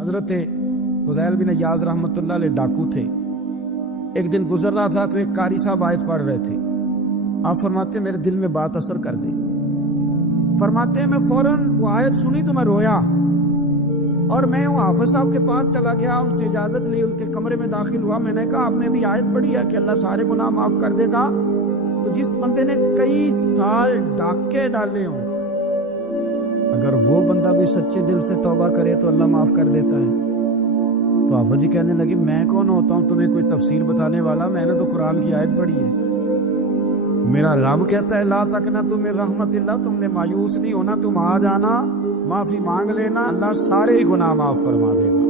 حضرت فضیل بن عیاض رحمۃ اللہ علیہ ڈاکو تھے. ایک دن گزر رہا تھا تو ایک قاری صاحب آیت پڑھ رہے تھے. آپ فرماتے ہیں میرے دل میں بات اثر کر گئی. فرماتے ہیں میں فوراً وہ آیت سنی تو میں رویا اور میں وہ حافظ صاحب کے پاس چلا گیا, ان سے اجازت لی, ان کے کمرے میں داخل ہوا. میں نے کہا آپ نے بھی آیت پڑھی ہے کہ اللہ سارے گناہ معاف کر دے گا؟ تو جس بندے نے کئی سال ڈاکے ڈالے ہوں, اگر وہ بندہ بھی سچے دل سے توبہ کرے تو اللہ معاف کر دیتا ہے. تو حافظ جی کہنے لگے میں کون ہوتا ہوں تمہیں کوئی تفسیر بتانے والا, میں نے تو قرآن کی آیت پڑھی ہے. میرا رب کہتا ہے لا تقنطوا من رحمت اللہ, تم نے مایوس نہیں ہونا, تم آ جانا, معافی مانگ لینا, اللہ سارے ہی گناہ معاف فرما دے گا.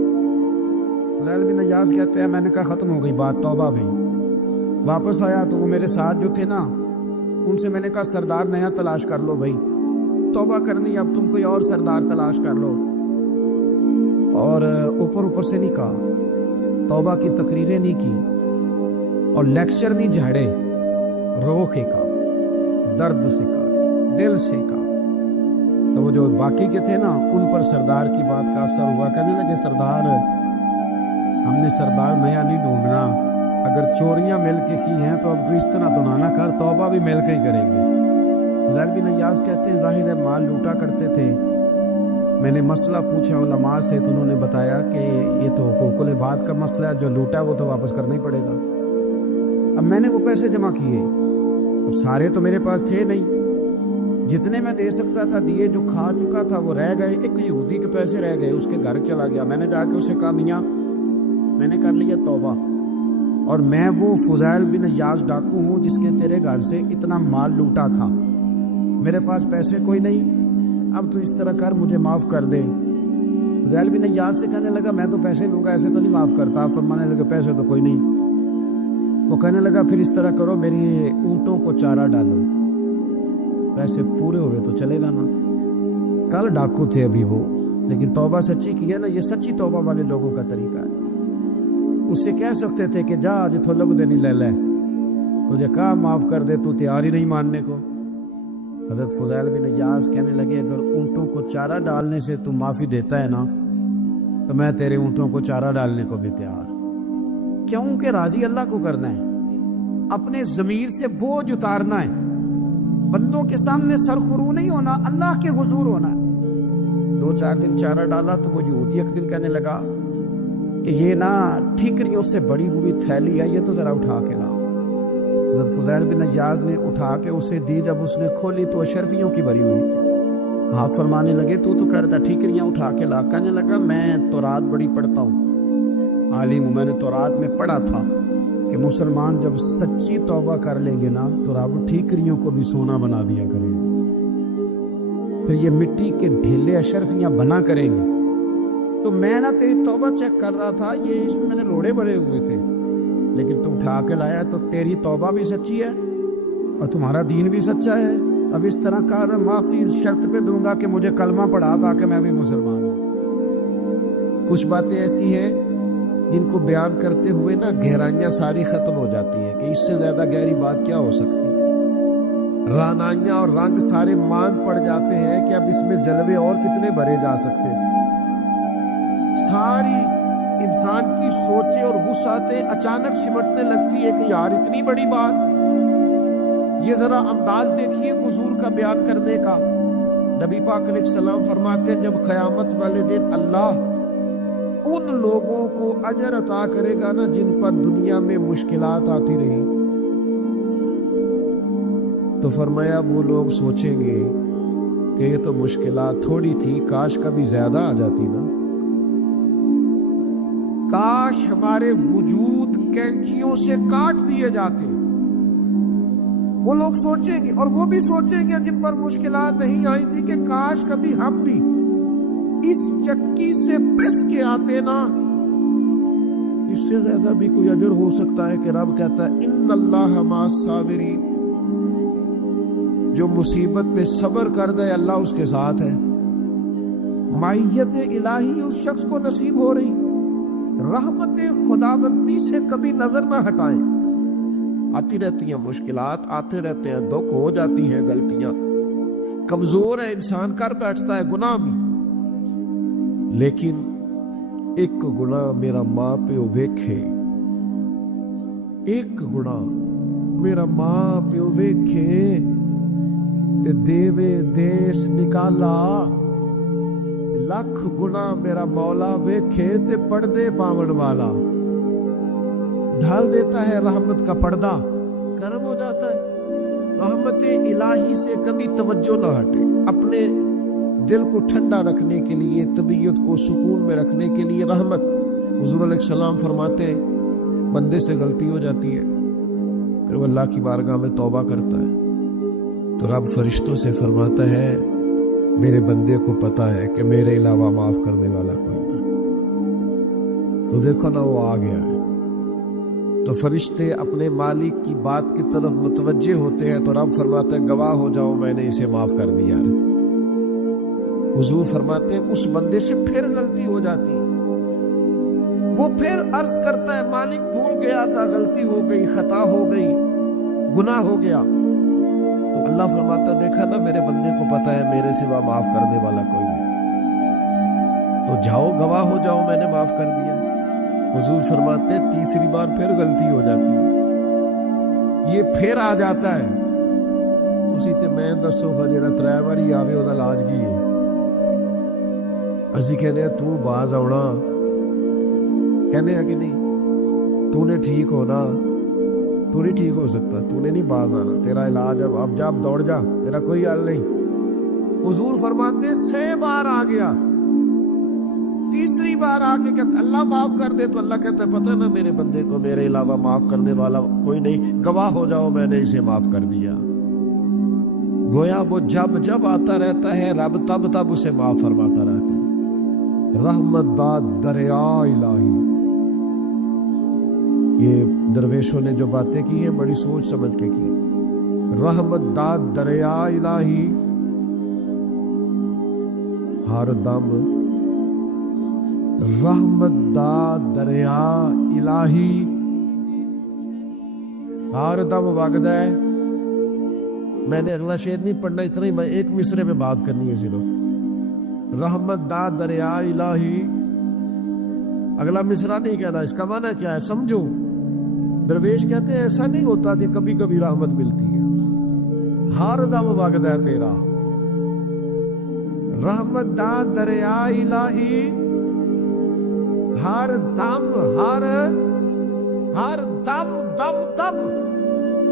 فضیل بن عیاض کہتے ہیں میں نے کہا ختم ہو گئی بات, توبہ بھی. واپس آیا تو وہ میرے ساتھ جو تھے نا, ان سے میں نے کہا سردار نیا تلاش کر لو بھائی, توبہ کرنی اب تم کوئی اور سردار تلاش کر لو. اور اوپر سے نہیں کہا, توبہ کی تقریریں نہیں کی اور لیکچر نہیں جھاڑے, رو کے کہا, درد سے کہا, دل سے کہا. تو وہ جو باقی کے تھے نا ان پر سردار کی بات کا اثر ہوا. کہنے لگے سردار ہم نے سردار نیا نہیں ڈھونڈنا, اگر چوریاں مل کے کی ہیں تو اب تو اس طرح تو نہ کر, توبہ بھی مل کے ہی کریں گے. فضیل بن عیاض کہتے ہیں ظاہر ہے مال لوٹا کرتے تھے. میں نے مسئلہ پوچھا علماء سے تو انہوں نے بتایا کہ یہ تو حقوق العباد کا مسئلہ ہے, جو لوٹا وہ تو واپس کرنا ہی پڑے گا. اب میں نے وہ پیسے جمع کیے, اب سارے تو میرے پاس تھے نہیں, جتنے میں دے سکتا تھا دیے, جو کھا چکا تھا وہ رہ گئے. ایک یہودی کے پیسے رہ گئے, اس کے گھر چلا گیا. میں نے جا کے اسے کہا میاں میں نے کر لیا توبہ, اور میں وہ فضیل بن عیاض ڈاکو ہوں جس کے تیرے گھر سے اتنا مال لوٹا تھا. میرے پاس پیسے کوئی نہیں, اب تو اس طرح کر مجھے معاف کر دے. فضیل بن عیاض سے کہنے لگا میں تو پیسے لوں گا, ایسے تو نہیں معاف کرتا. فرمانے لگے پیسے تو کوئی نہیں. وہ کہنے لگا پھر اس طرح کرو, میری اونٹوں کو چارہ ڈالو, پیسے پورے ہوئے تو چلے گا نا. کل ڈاکو تھے ابھی وہ, لیکن توبہ سچی کی ہے نا, یہ سچی توبہ والے لوگوں کا طریقہ ہے. اس سے کہہ سکتے تھے کہ جا آج تھو لگ دینی لے لے, تجھے کہا معاف کر دے, تو تیار ہی نہیں ماننے کو. حضرت فضیل بن عیاض کہنے لگے اگر اونٹوں کو چارہ ڈالنے سے تو معافی دیتا ہے نا, تو میں تیرے اونٹوں کو چارہ ڈالنے کو بھی تیار. کیوں کہ راضی اللہ کو کرنا ہے, اپنے ضمیر سے بوجھ اتارنا ہے, بندوں کے سامنے سرخرو نہیں ہونا, اللہ کے حضور ہونا ہے. 2-4 دن چارہ ڈالا تو وہ یہودی ایک دن کہنے لگا کہ یہ نا ٹھیکریوں سے بڑی ہوئی تھیلی ہے, یہ تو ذرا اٹھا کے لا. حضرت فضیل بن عیاض نے اٹھا کے اسے دی, جب اس نے کھولی تو اشرفیوں کی بھری ہوئی تھی. ہاں فرمانے لگے تو کرتا ٹھیکریاں اٹھا کے لا. کہنے لگا میں تورات بڑی پڑھتا ہوں, عالم ہوں, میں نے تورات میں پڑھا تھا کہ مسلمان جب سچی توبہ کر لیں گے نا تو رب ٹھیکریوں کو بھی سونا بنا دیا کرے, پھر یہ مٹی کے ڈھیلے اشرفیاں بنا کریں گے. تو میں نا تیری توبہ چیک کر رہا تھا, یہ اس میں نے روڑے بڑے ہوئے تھے, لیکن تو اٹھا کے لایا تو تیری توبہ بھی سچی ہے اور تمہارا دین بھی سچا ہے. اب اس طرح کر, معافی شرط پہ دوں گا کہ مجھے کلمہ پڑھا تاکہ میں بھی مسلمان ہوں. کچھ باتیں ایسی ہیں جن کو بیان کرتے ہوئے نا گہرائیاں ساری ختم ہو جاتی ہیں کہ اس سے زیادہ گہری بات کیا ہو سکتی. رانائیاں اور رنگ سارے مان پڑ جاتے ہیں کہ اب اس میں جلوے اور کتنے بھرے جا سکتے تھے. ساری انسان کی سوچیں اور وسعتیں اچانک سمٹنے لگتی ہے کہ یار اتنی بڑی بات. یہ ذرا انداز دیکھیے حضور کا بیان کرنے کا. نبی پاک علیہ السلام فرماتے ہیں جب قیامت والے دن اللہ ان لوگوں کو اجر عطا کرے گا نا جن پر دنیا میں مشکلات آتی رہی, تو فرمایا وہ لوگ سوچیں گے کہ یہ تو مشکلات تھوڑی تھی, کاش کبھی زیادہ آ جاتی نا, کاش ہمارے وجود کینچیوں سے کاٹ دیے جاتے. وہ لوگ سوچیں گے, اور وہ بھی سوچیں گے جن پر مشکلات نہیں آئی تھی کہ کاش کبھی ہم بھی اس چکی سے پس کے آتے نا. اس سے زیادہ بھی کوئی اجر ہو سکتا ہے کہ رب کہتا ہے ان اللہ مع الصابرین, جو مصیبت پہ صبر کر دے اللہ اس کے ساتھ ہے. معیت الہی اس شخص کو نصیب ہو رہی. رحمت خداوندی سے کبھی نظر نہ ہٹائیں. آتی رہتی ہیں مشکلات, آتے رہتے ہیں دکھ, ہو جاتی ہیں غلطیاں, کمزور ہے انسان, کر بیٹھتا ہے گناہ بھی, لیکن ایک گناہ میرا ماں پیو ویکھے، ایک گناہ میرا ماں پیو ویکھے تے دیوے دیش نکالا، لکھ گناہ میرا مولا ویکھے تے پردے پاون والا، ڈھال دیتا ہے رحمت کا پردہ، کرم ہو جاتا ہے۔ رحمت الہی سے کبھی توجہ نہ ہٹے، اپنے دل کو ٹھنڈا رکھنے کے لیے، طبیعت کو سکون میں رکھنے کے لیے رحمت۔ حضور علیہ السلام فرماتے ہیں بندے سے غلطی ہو جاتی ہے، پھر وہ اللہ کی بارگاہ میں توبہ کرتا ہے تو رب فرشتوں سے فرماتا ہے میرے بندے کو پتا ہے کہ میرے علاوہ معاف کرنے والا کوئی نہ، تو دیکھو نا وہ آ گیا ہے۔ تو فرشتے اپنے مالک کی بات کی طرف متوجہ ہوتے ہیں تو رب فرماتا ہے گواہ ہو جاؤ میں نے اسے معاف کر دیا۔ حضور فرماتے ہیں اس بندے سے پھر غلطی ہو جاتی ہے، وہ پھر عرض کرتا ہے مالک بھول گیا تھا، غلطی ہو گئی، خطا ہو گئی، گناہ ہو گیا، تو اللہ فرماتا ہے دیکھا نا میرے بندے کو پتا ہے میرے سوا معاف کرنے والا کوئی نہیں، تو جاؤ گواہ ہو جاؤ میں نے معاف کر دیا۔ حضور فرماتے ہیں تیسری بار پھر غلطی ہو جاتی ہے، یہ پھر آ جاتا ہے، تسی تے میں دسو جڑا 3 باری آوے وہ علاج کی ہے؟ اسی کہنے ہیں تو باز آنا، کہنے ہیں کہ نہیں تو نے ٹھیک ہونا، تو نہیں ٹھیک ہو سکتا، تو نے نہیں باز آنا، تیرا علاج اب جا دوڑ جا، تیرا کوئی حل نہیں۔ حضور فرماتے 6 بار آ گیا، تیسری بار آ کے کہتا اللہ معاف کر دے، تو اللہ کہتا ہے پتہ نا میرے بندے کو میرے علاوہ معاف کرنے والا کوئی نہیں، گواہ ہو جاؤ میں نے اسے معاف کر دیا۔ گویا وہ جب جب آتا رہتا ہے رب تب تب اسے معاف فرماتا رہتا ہے۔ رحمت دا دریا الہی، یہ درویشوں نے جو باتیں کی ہیں بڑی سوچ سمجھ کے کی۔ رحمت دا دریا الہی ہر دم، رحمت دا دریا الہی ہر دم وگدا ہے۔ میں نے اگلا شعر نہیں پڑھنا، اتنا ہی میں ایک مصرے میں بات کرنی ہے صرف۔ رحمت دا دریا الہی، اگلا مصرع نہیں کہنا، اس کا معنی کیا ہے سمجھو۔ درویش کہتے ہیں ایسا نہیں ہوتا کہ کبھی کبھی رحمت ملتی ہے، ہر دم وگدا ہے تیرا۔ رحمت دا دریا الہی ہر دم، ہر دم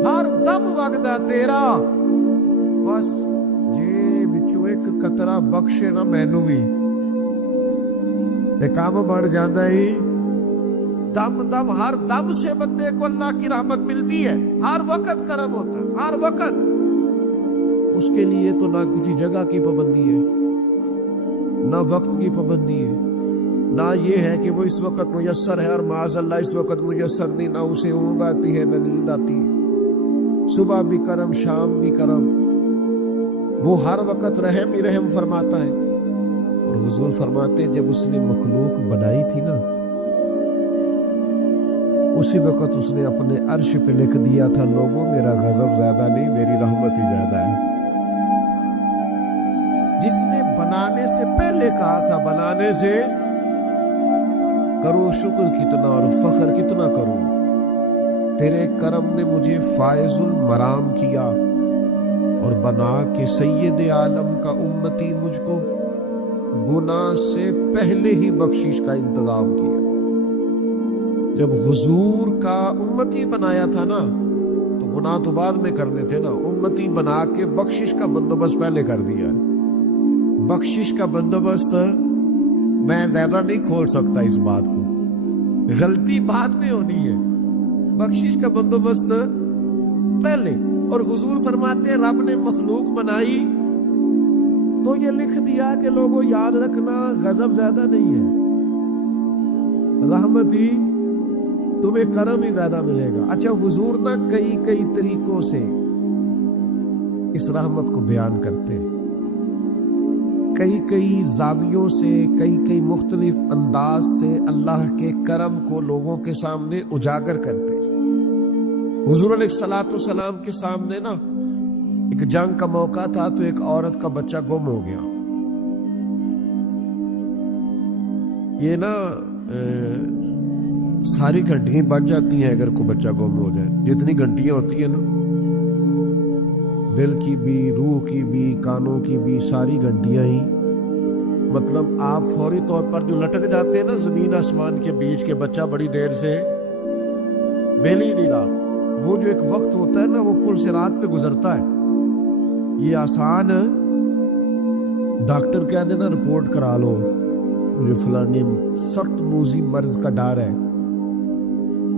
ہر دم وگدا تیرا، بس جے بچوں ایک قطرہ بخشے نہ مینوں بھی تے کام بڑھ جاتا ہی۔ دم ہر دم سے بندے کو اللہ کی رحمت ملتی ہے، ہر وقت کرم ہوتا ہے، ہر وقت۔ اس کے لیے تو نہ کسی جگہ کی پابندی ہے، نہ وقت کی پابندی ہے، نہ یہ ہے کہ وہ اس وقت میسر ہے اور معاذ اللہ اس وقت میسر نہیں، نہ اسے اونگ آتی ہے نہ نیند آتی ہے۔ صبح بھی کرم شام بھی کرم، وہ ہر وقت رحم ہی رحم فرماتا ہے۔ اور حضور فرماتے جب اس نے مخلوق بنائی تھی نا اسی وقت اس نے اپنے عرش پہ لکھ دیا تھا لوگوں میرا غضب زیادہ نہیں میری رحمت ہی زیادہ ہے۔ جس نے بنانے سے پہلے کہا تھا بنانے سے کرو شکر کتنا اور فخر کتنا کروں، تیرے کرم نے مجھے فائز المرام کیا اور بنا کے سید عالم کا امتی مجھ کو گناہ سے پہلے ہی بخشش کا انتظام کیا۔ جب حضور کا امتی بنایا تھا نا تو گناہ تو بعد میں کرنے تھے نا، امتی بنا کے بخشش کا بندوبست پہلے کر دیا۔ بخشش کا بندوبست میں زیادہ نہیں کھول سکتا اس بات کو، غلطی بعد میں ہونی ہے، بخشش کا بندوبست پہلے۔ اور حضور فرماتے ہیں رب نے مخلوق بنائی تو یہ لکھ دیا کہ لوگوں یاد رکھنا غضب زیادہ نہیں ہے، رحمت ہی تمہیں کرم ہی زیادہ ملے گا۔ اچھا حضور نہ کئی طریقوں سے اس رحمت کو بیان کرتے، کئی زاویوں سے، کئی مختلف انداز سے اللہ کے کرم کو لوگوں کے سامنے اجاگر کرتے۔ حضور علیہ السلام کے سامنے نا ایک جنگ کا موقع تھا تو ایک عورت کا بچہ گم ہو گیا، یہ نا ساری گھنٹیاں بج جاتی ہیں اگر کوئی بچہ گم ہو جائے. جتنی گھنٹیاں ہوتی ہیں نا، دل کی بھی، روح کی بھی، کانوں کی بھی، ساری گھنٹیاں ہی، مطلب آپ فوری طور پر جو لٹک جاتے ہیں نا زمین آسمان کے بیچ کے، بچہ بڑی دیر سے بیل ہی نہیں رہا، وہ جو ایک وقت ہوتا ہے نا وہ پل صراط پہ گزرتا ہے. یہ آسان ڈاکٹر کہہ دینا رپورٹ کرا لو مجھے فلانی سخت موذی مرض کا ڈر ہے،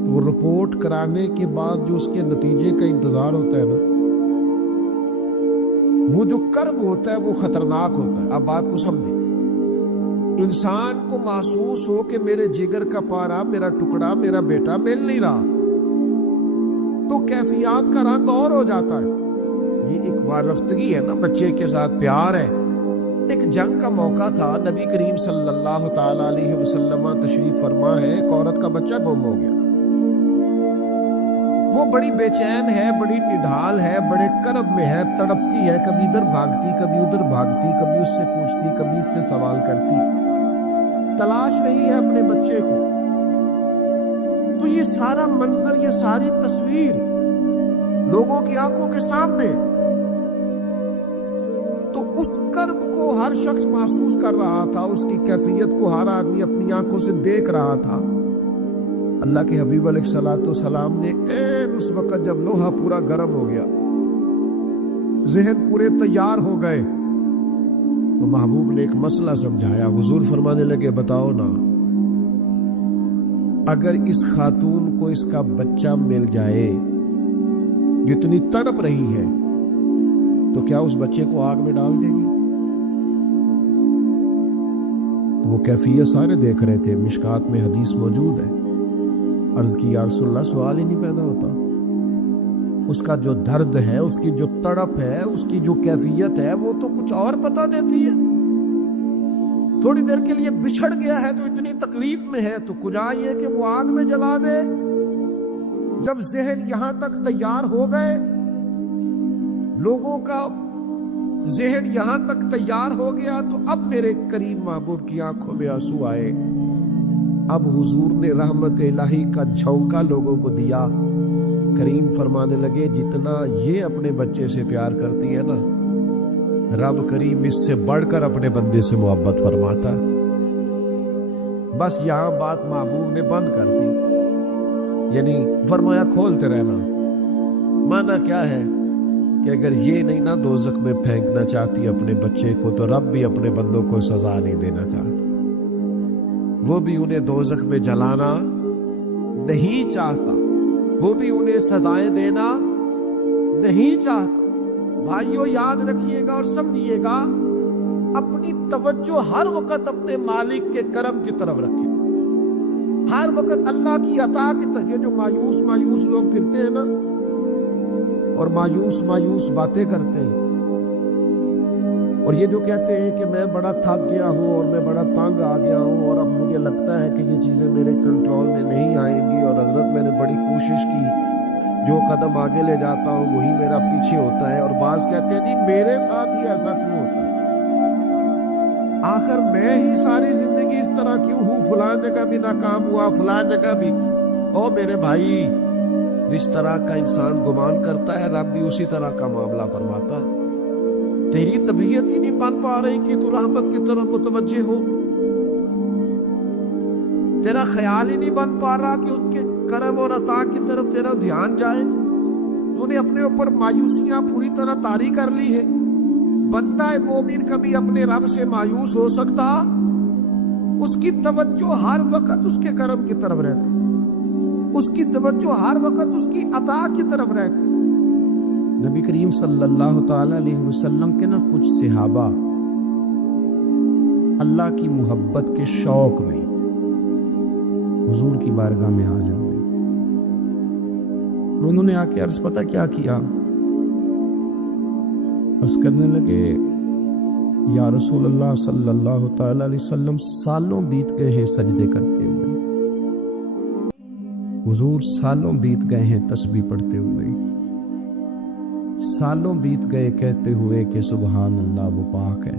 تو وہ رپورٹ کرانے کے بعد جو اس کے نتیجے کا انتظار ہوتا ہے نا، وہ جو کرب ہوتا ہے وہ خطرناک ہوتا ہے. اب بات کو سمجھیں، انسان کو محسوس ہو کہ میرے جگر کا پارا، میرا ٹکڑا، میرا بیٹا مل نہیں رہا، تو کیفیات کا رنگ اور ہو جاتا ہے. یہ ایک وارفتگی ہے نا، بچے کے ساتھ پیار ہے. ایک جنگ کا موقع تھا، نبی کریم صلی اللہ تعالی علیہ وسلم تشریف فرما ہے، ایک عورت کا بچہ گم ہو گیا. وہ بڑی بے چین ہے، بڑی نڈھال ہے، بڑے کرب میں ہے، تڑپتی ہے، کبھی ادھر بھاگتی، کبھی ادھر بھاگتی، کبھی اس سے پوچھتی، کبھی اس سے سوال کرتی، تلاش رہی ہے اپنے بچے کو. تو یہ سارا منظر، یہ ساری تصویر لوگوں کی آنکھوں کے سامنے، تو اس کرب کو ہر شخص محسوس کر رہا تھا، اس کی کیفیت کو ہر آدمی اپنی آنکھوں سے دیکھ رہا تھا. اللہ کے حبیب علیہ الصلوۃ والسلام نے اس وقت جب لوہا پورا گرم ہو گیا، ذہن پورے تیار ہو گئے، تو محبوب نے ایک مسئلہ سمجھایا. حضور فرمانے لگے بتاؤ نا، اگر اس خاتون کو اس کا بچہ مل جائے، جتنی تڑپ رہی ہے، تو کیا اس بچے کو آگ میں ڈال دے گی؟ وہ کیفیت سارے دیکھ رہے تھے، مشکات میں حدیث موجود ہے. عرض کی یا رسول اللہ، سوال ہی نہیں پیدا ہوتا. اس کا جو درد ہے، اس کی جو تڑپ ہے، اس کی جو کیفیت ہے، وہ تو کچھ اور بتا دیتی ہے. تھوڑی دیر کے لیے بچھڑ گیا ہے تو اتنی تکلیف میں ہے، تو کجا یہ کہ وہ آگ میں جلا دے. جب ذہن یہاں تک تیار ہو گئے، لوگوں کا ذہن یہاں تک تیار ہو گیا، تو اب میرے کریم محبوب کی آنکھوں میں آنسو آئے. اب حضور نے رحمت الہی کا جھونکا لوگوں کو دیا. کریم فرمانے لگے جتنا یہ اپنے بچے سے پیار کرتی ہے نا، رب کریم اس سے بڑھ کر اپنے بندے سے محبت فرماتا ہے. بس یہاں بات محبوب نے بند کر دی، یعنی فرمایا کھولتے رہنا. معنی کیا ہے کہ اگر یہ نہیں نا دوزخ میں پھینکنا چاہتی اپنے بچے کو، تو رب بھی اپنے بندوں کو سزا نہیں دینا چاہتا، وہ بھی انہیں دوزخ میں جلانا نہیں چاہتا، وہ بھی انہیں سزائیں دینا نہیں چاہتا. بھائیو یاد رکھیے گا اور سمجھیے گا، اپنی توجہ ہر وقت اپنے مالک کے کرم کی طرف رکھیں، ہر وقت اللہ کی عطا کی طرف. یہ جو مایوس لوگ پھرتے ہیں نا اور مایوس باتیں کرتے ہیں، اور یہ جو کہتے ہیں کہ میں بڑا تھک گیا ہوں اور میں بڑا تنگ آ گیا ہوں اور اب مجھے لگتا ہے کہ یہ چیزیں میرے کنٹرول میں نہیں آئیں گی، اور حضرت میں نے بڑی کوشش کی، جو قدم آگے لے جاتا ہوں وہی میرا پیچھے ہوتا ہے. اور بعض کہتے ہیں جی میرے ساتھ ہی ایسا کیوں ہوتا ہے، آخر میں ہی ساری زندگی اس طرح کیوں ہوں، فلاں جگہ بھی ناکام ہوا، فلاں جگہ بھی. او میرے بھائی، جس طرح کا انسان گمان کرتا ہے، رب بھی اسی طرح کا معاملہ فرماتا ہے. تیری طبیعت ہی نہیں بن پا رہی کہ تو رحمت کی طرف متوجہ ہو، تیرا خیال ہی نہیں بن پا رہا کہ اس کے کرم اور عطا کی طرف تیرا دھیان جائے. تو نے اپنے اوپر مایوسیاں پوری طرح طاری کر لی ہے. بندہ مومن کبھی اپنے رب سے مایوس ہو سکتا؟ اس کی توجہ ہر وقت اس کے کرم کی طرف رہتی، اس کی توجہ ہر وقت اس کی عطا کی طرف رہتی. نبی کریم صلی اللہ تعالی علیہ وسلم کے نا کچھ صحابہ اللہ کی محبت کے شوق میں حضور کی بارگاہ میں حاضر ہوئے. انہوں نے آ کے عرض پتہ کیا کیا، عرض کرنے لگے یا رسول اللہ صلی اللہ تعالی علیہ وسلم، سالوں بیت گئے ہیں سجدے کرتے ہوئے، حضور سالوں بیت گئے ہیں تسبیح پڑھتے ہوئے، سالوں بیت گئے کہتے ہوئے کہ سبحان اللہ وہ پاک ہے.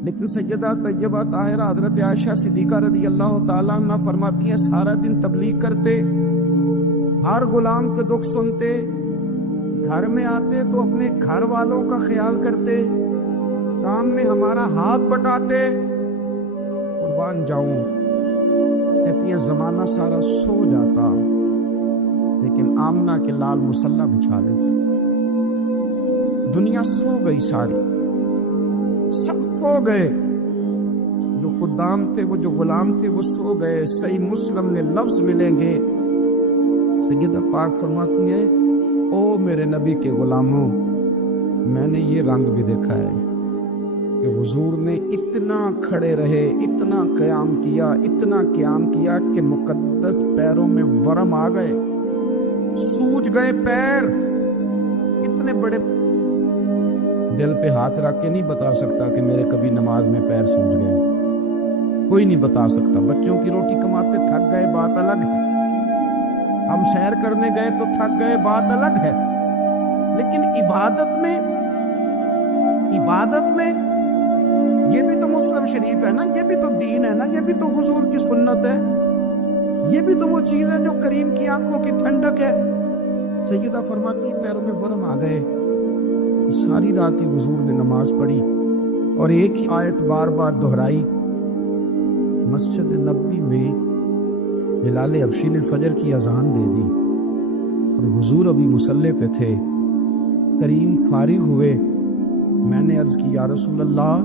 لیکن سیدہ طیبہ طاہرہ حضرت عائشہ صدیقہ رضی اللہ تعالیٰ عنہ فرماتی ہیں سارا دن تبلیغ کرتے، ہر غلام کے دکھ سنتے، گھر میں آتے تو اپنے گھر والوں کا خیال کرتے، کام میں ہمارا ہاتھ بٹاتے، قربان جاؤں کہتی ہیں زمانہ سارا سو جاتا لیکن آمنہ کے لال مصلی بچھا لیتے۔ دنیا سو گئی، ساری سب سو گئے، جو خدام تھے، وہ جو غلام تھے، وہ سو گئے۔ صحیح مسلم میں لفظ ملیں گے، سیدہ پاک فرماتی ہیں او میرے نبی کے غلاموں، میں نے یہ رنگ بھی دیکھا ہے کہ حضور نے اتنا کھڑے رہے، اتنا قیام کیا، اتنا قیام کیا کہ مقدس پیروں میں ورم آ گئے، سوج گئے پیر، اتنے بڑے۔ دل پہ ہاتھ رکھ کے نہیں بتا سکتا کہ میرے کبھی نماز میں پیر سوج گئے، کوئی نہیں بتا سکتا۔ بچوں کی روٹی کماتے تھک گئے بات الگ ہے، ہم سیر کرنے گئے تو تھک گئے بات الگ ہے، لیکن عبادت میں یہ بھی تو مسلم شریف ہے نا، یہ بھی تو دین ہے نا، یہ بھی تو حضور کی سنت ہے، یہ بھی تو وہ چیز ہے جو کریم کی آنکھوں کی ٹھنڈک ہے۔ سیدہ فرماتی ہے پیروں میں ورم آ گئے، ساری رات ہی حضور نے نماز پڑھی اور ایک ہی آیت بار بار دہرائی۔ مسجد نبوی میں بلال حبشی نے فجر کی اذان دے دی اور حضور ابھی مصلی پہ تھے، کریم فارغ ہوئے۔ میں نے عرض کی یا رسول اللہ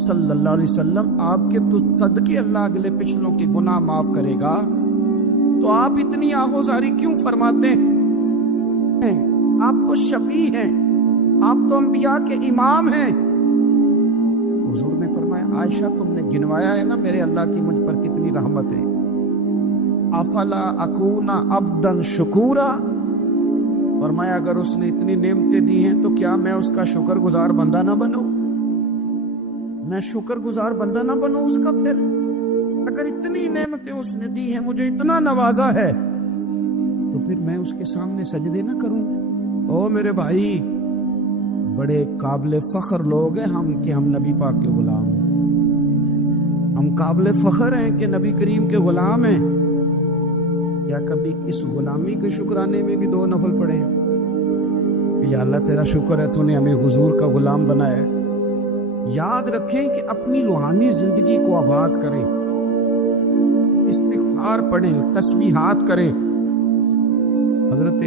صلی اللہ علیہ وسلم، آپ کے تو صدقے اللہ اگلے پچھلوں کے گناہ معاف کرے گا، تو آپ اتنی آہوزاری کیوں فرماتے ہیں؟ آپ تو شفیع ہیں، آپ تو انبیاء کے امام ہیں۔ حضور نے فرمایا عائشہ تم نے گنوایا ہے نا میرے اللہ کی مجھ پر کتنی رحمت ہے، افلا اکون عبدا شکورا، فرمایا اگر اس نے اتنی نعمتیں دی ہیں تو کیا میں اس کا شکر گزار بندہ نہ بنوں؟ میں شکر گزار بندہ نہ بنوں اس کا؟ پھر اگر اتنی نعمتیں اس نے دی ہیں، مجھے اتنا نوازا ہے، تو پھر میں اس کے سامنے سجدے نہ کروں؟ او میرے بھائی، بڑے قابل فخر لوگ ہیں ہم کہ ہم نبی پاک کے غلام ہیں، ہم قابل فخر ہیں کہ نبی کریم کے غلام ہیں۔ کیا کبھی اس غلامی کے شکرانے میں بھی دو نفل پڑھے ہیں؟ یا اللہ تیرا شکر ہے تو نے ہمیں حضور کا غلام بنایا ہے۔ یاد رکھیں کہ اپنی روحانی زندگی کو آباد کریں، استغفار پڑھیں، تسبیحات کریں۔ حضرت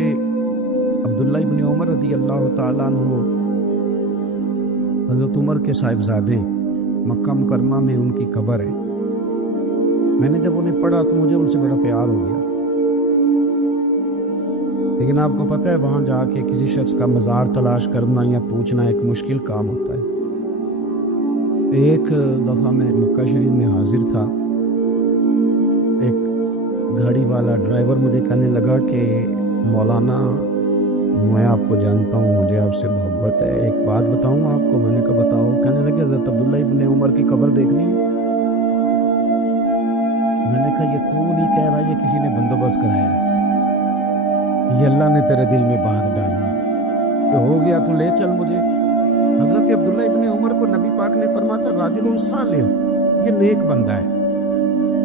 عبداللہ ابن عمر رضی اللہ تعالیٰ عنہ حضرت عمر کے صاحبزادے، مکہ مکرمہ میں ان کی قبر ہے۔ میں نے جب انہیں پڑھا تو مجھے ان سے بڑا پیار ہو گیا، لیکن آپ کو پتہ ہے وہاں جا کے کسی شخص کا مزار تلاش کرنا یا پوچھنا ایک مشکل کام ہوتا ہے۔ ایک دفعہ میں مکہ شریف میں حاضر تھا، ایک گاڑی والا ڈرائیور مجھے کہنے لگا کہ مولانا میں آپ کو جانتا ہوں، مجھے آپ سے محبت ہے، ایک بات بتاؤں آپ کو؟ میں نے کہا بتاؤ۔ کہنے لگے حضرت عبداللہ ابن عمر کی قبر دیکھنی ہے۔ میں نے کہا یہ تو نہیں کہہ رہا، یہ کسی نے بندوبست کرایا ہے، یہ اللہ نے تیرے دل میں بات ڈالی ہے کہ ہو گیا تو لے چل مجھے۔ حضرت عبداللہ ابن عمر کو نبی پاک نے فرمایا تھا راجل صالح، یہ نیک بندہ ہے،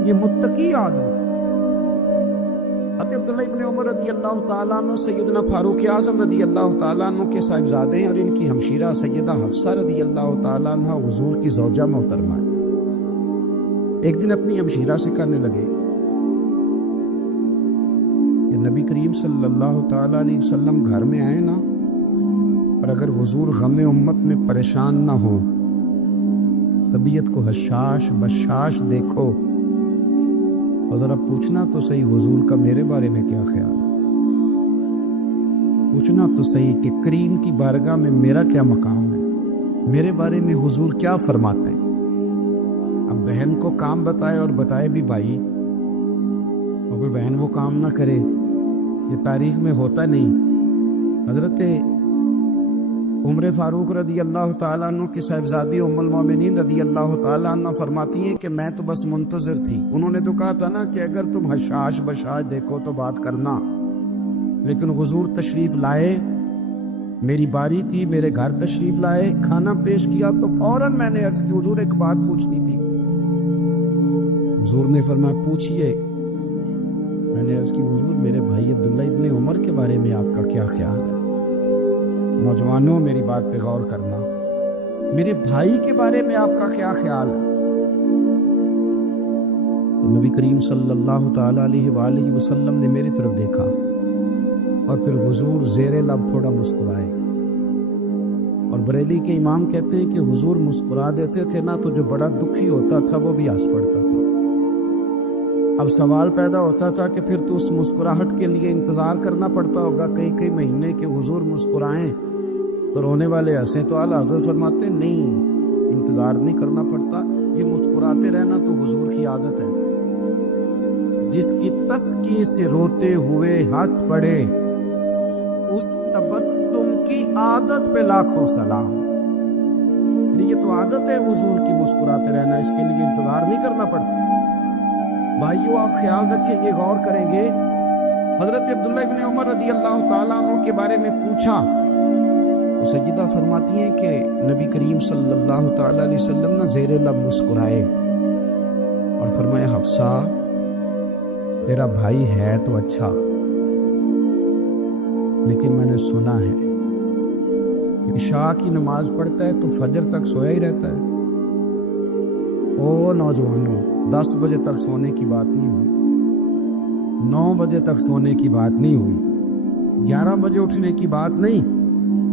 یہ متقی آدمی۔ حضرت عبداللہ ابن عمر رضی اللہ تعالیٰ عنہ سیدنا فاروق اعظم رضی اللہ تعالیٰ عنہ کے صاحبزادے ہیں، اور ان کی ہمشیرہ سیدہ حفصہ رضی اللہ تعالیٰ عنہ حضور کی زوجہ محترمہ ہے۔ ایک دن اپنی ہمشیرہ سے کہنے لگے کہ نبی کریم صلی اللہ تعالیٰ علیہ وسلم گھر میں آئے نا، اور اگر حضور غم امت میں پریشان نہ ہو، طبیعت کو حشاش بشاش دیکھو، اور ذرا پوچھنا تو صحیح حضور کا میرے بارے میں کیا خیال ہے، پوچھنا تو صحیح کہ کریم کی بارگاہ میں میرا کیا مقام ہے، میرے بارے میں حضور کیا فرماتے ہیں۔ اب بہن کو کام بتائے اور بتائے بھی بھائی، اور پھر بہن وہ کام نہ کرے، یہ تاریخ میں ہوتا نہیں۔ حضرت عمر فاروق رضی اللہ تعالیٰ عنہ کی صاحبزادی ام المومنین رضی اللہ تعالیٰ عنہ فرماتی ہیں کہ میں تو بس منتظر تھی۔ انہوں نے تو کہا تھا نا کہ اگر تم حشاش بشاش دیکھو تو بات کرنا، لیکن حضور تشریف لائے میری باری تھی، میرے گھر تشریف لائے، کھانا پیش کیا تو فوراً میں نے عرض کی حضور ایک بات پوچھنی تھی۔ حضور نے فرمایا پوچھئے۔ میں نے عرض کی حضور میرے بھائی عبداللہ ابن عمر کے بارے میں آپ کا کیا خیال ہے؟ نوجوانوں میری بات پہ غور کرنا، میرے بھائی کے بارے میں آپ کا کیا خیال ہے؟ تو نبی کریم صلی اللہ تعالیٰ علیہ وآلہ وسلم نے میری طرف دیکھا اور پھر حضور زیر لب تھوڑا مسکرائے، اور بریلی کے امام کہتے ہیں کہ حضور مسکرا دیتے تھے نا تو جو بڑا دکھی ہوتا تھا وہ بھی ہنس پڑتا تھا۔ اب سوال پیدا ہوتا تھا کہ پھر تو اس مسکراہٹ کے لیے انتظار کرنا پڑتا ہوگا کئی مہینے کہ حضور مسکرائیں تو رونے والے ہنسیں، تو اعلیٰ حضرت فرماتے ہیں نہیں، انتظار نہیں کرنا پڑتا، یہ مسکراتے رہنا تو حضور کی عادت ہے۔ جس کی تسکی سے روتے ہوئے ہنس پڑے اس تبسم کی عادت پہ لاکھوں سلام۔ یہ تو عادت ہے حضور کی مسکراتے رہنا، اس کے لیے انتظار نہیں کرنا پڑتا۔ بھائیو آپ خیال رکھیں گے، غور کریں گے، حضرت عبداللہ ابن عمر رضی اللہ تعالیٰ عنہ کے بارے میں پوچھا تو سیدہ فرماتی ہیں کہ نبی کریم صلی اللہ تعالیٰ علیہ وسلم نے زیر لب مسکرائے اور فرمایا حفصہ تیرا بھائی ہے تو اچھا، لیکن میں نے سنا ہے کہ عشاء کی نماز پڑھتا ہے تو فجر تک سویا ہی رہتا ہے۔ او نوجوانوں، 10 بجے تک سونے کی بات نہیں ہوئی، 9 بجے تک سونے کی بات نہیں ہوئی، 11 بجے اٹھنے کی بات نہیں۔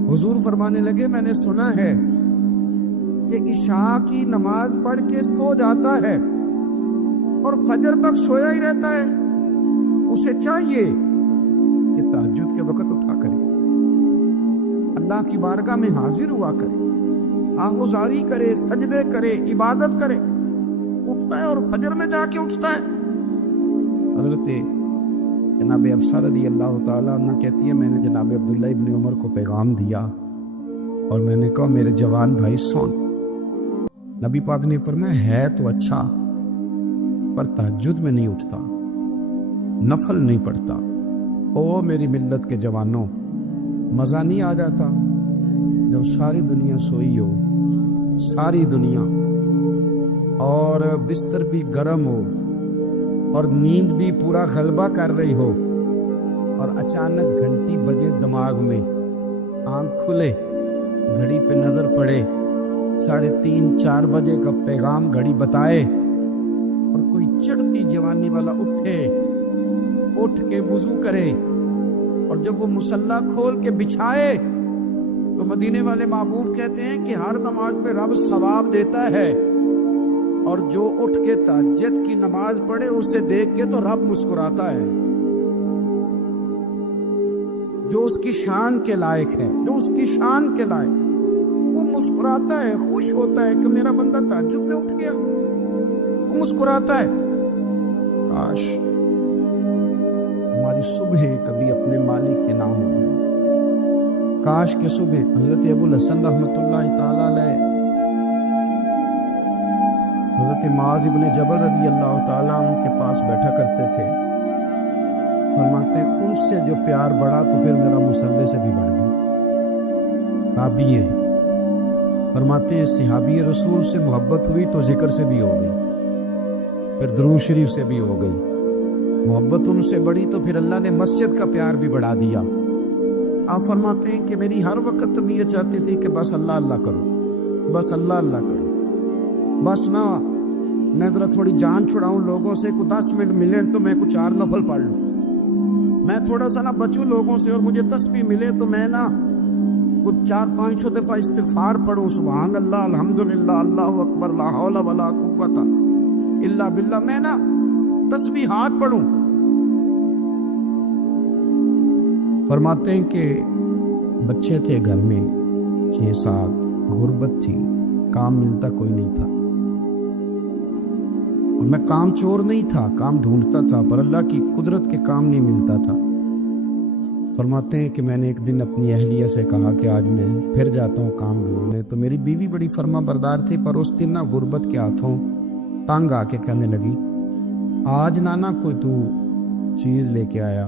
حضور فرمانے لگے میں نے سنا ہے کہ عشاء کی نماز پڑھ کے سو جاتا ہے اور فجر تک سویا ہی رہتا ہے، اسے چاہیے کہ تہجد کے وقت اٹھا کرے، اللہ کی بارگاہ میں حاضر ہوا کرے، آہوزاری کرے، سجدے کرے، عبادت کرے، اٹھتا ہے اور فجر میں جا کے اٹھتا ہے۔ حضرت جناب حفصہ رضی اللہ تعالیٰ عنہ کہتی ہے میں نے جناب عبداللہ ابن عمر کو پیغام دیا اور میں نے کہا میرے جوان بھائی سون۔ نبی پاک نے فرمایا ہے تو اچھا پر تہجد میں نہیں اٹھتا، نفل نہیں پڑھتا۔ او میری ملت کے جوانوں، مزہ نہیں آ جاتا جب ساری دنیا سوئی ہو، ساری دنیا، اور بستر بھی گرم ہو اور نیند بھی پورا غلبہ کر رہی ہو، اور اچانک گھنٹی بجے دماغ میں، آنکھ کھلے، گھڑی پہ نظر پڑے، 3:30 4 بجے کا پیغام گھڑی بتائے، اور کوئی چڑھتی جوانی والا اٹھ کے وضو کرے، اور جب وہ مصلی کھول کے بچھائے تو مدینے والے محبوب کہتے ہیں کہ ہر نماز پہ رب ثواب دیتا ہے، اور جو اٹھ کے تہجد کی نماز پڑھے اسے دیکھ کے تو رب مسکراتا ہے، جو اس کی شان کے لائق ہے، جو اس کی شان کے لائق، وہ مسکراتا ہے، خوش ہوتا ہے کہ میرا بندہ تہجد میں اٹھ گیا، وہ مسکراتا ہے۔ کاش ہماری صبحیں کبھی اپنے مالک کے نام ہو گئے، کاش کہ صبح حضرت ابو الحسن رحمۃ اللہ تعالیٰ علیہ حضرت معاذ ابن جبل رضی اللہ تعالیٰ عنہ کے پاس بیٹھا کرتے تھے، فرماتے ہیں ان سے جو پیار بڑھا تو پھر میرا مصلی سے بھی بڑھ گئی۔ تابعی ہیں، فرماتے ہیں صحابی رسول سے محبت ہوئی تو ذکر سے بھی ہو گئی، پھر درود شریف سے بھی ہو گئی، محبت ان سے بڑھی تو پھر اللہ نے مسجد کا پیار بھی بڑھا دیا۔ آپ فرماتے ہیں کہ میری ہر وقت طبیعت چاہتی تھی کہ بس اللہ اللہ کرو، بس اللہ اللہ کرو، بس نہ میں ذرا تھوڑی جان چھڑاؤں لوگوں سے، کوئی 10 منٹ ملیں تو میں کچھ 4 نفل پڑھ لوں، میں تھوڑا سا نہ بچوں لوگوں سے، اور مجھے تسبیح ملے تو میں نہ کچھ 400-500 دفعہ استغفار پڑھوں، سبحان اللہ، الحمدللہ، اللہ اکبر، لا حول ولا قوت الا باللہ، میں نہ تسبیحات پڑھوں۔ فرماتے ہیں کہ بچے تھے گھر میں 6-7، غربت تھی، کام ملتا کوئی نہیں تھا، اور میں کام چور نہیں تھا، کام ڈھونڈتا تھا، پر اللہ کی قدرت کے کام نہیں ملتا تھا۔ فرماتے ہیں کہ میں نے ایک دن اپنی اہلیہ سے کہا کہ آج میں پھر جاتا ہوں کام ڈھونڈنے، تو میری بیوی بڑی فرما بردار تھی، پر اس دن نہ غربت کے ہاتھوں تنگ آ کے کہنے لگی آج نانا کوئی تو چیز لے کے آیا،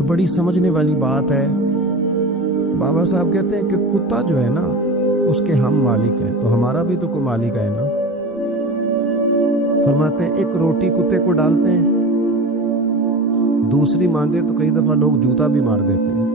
اور بڑی سمجھنے والی بات ہے، بابا صاحب کہتے ہیں کہ کتا جو ہے نا اس کے ہم مالک ہیں، تو ہمارا بھی تو کوئی مالک ہے نا۔ فرماتے ہیں ایک روٹی کتے کو ڈالتے ہیں، دوسری مانگے تو کئی دفعہ لوگ جوتا بھی مار دیتے ہیں۔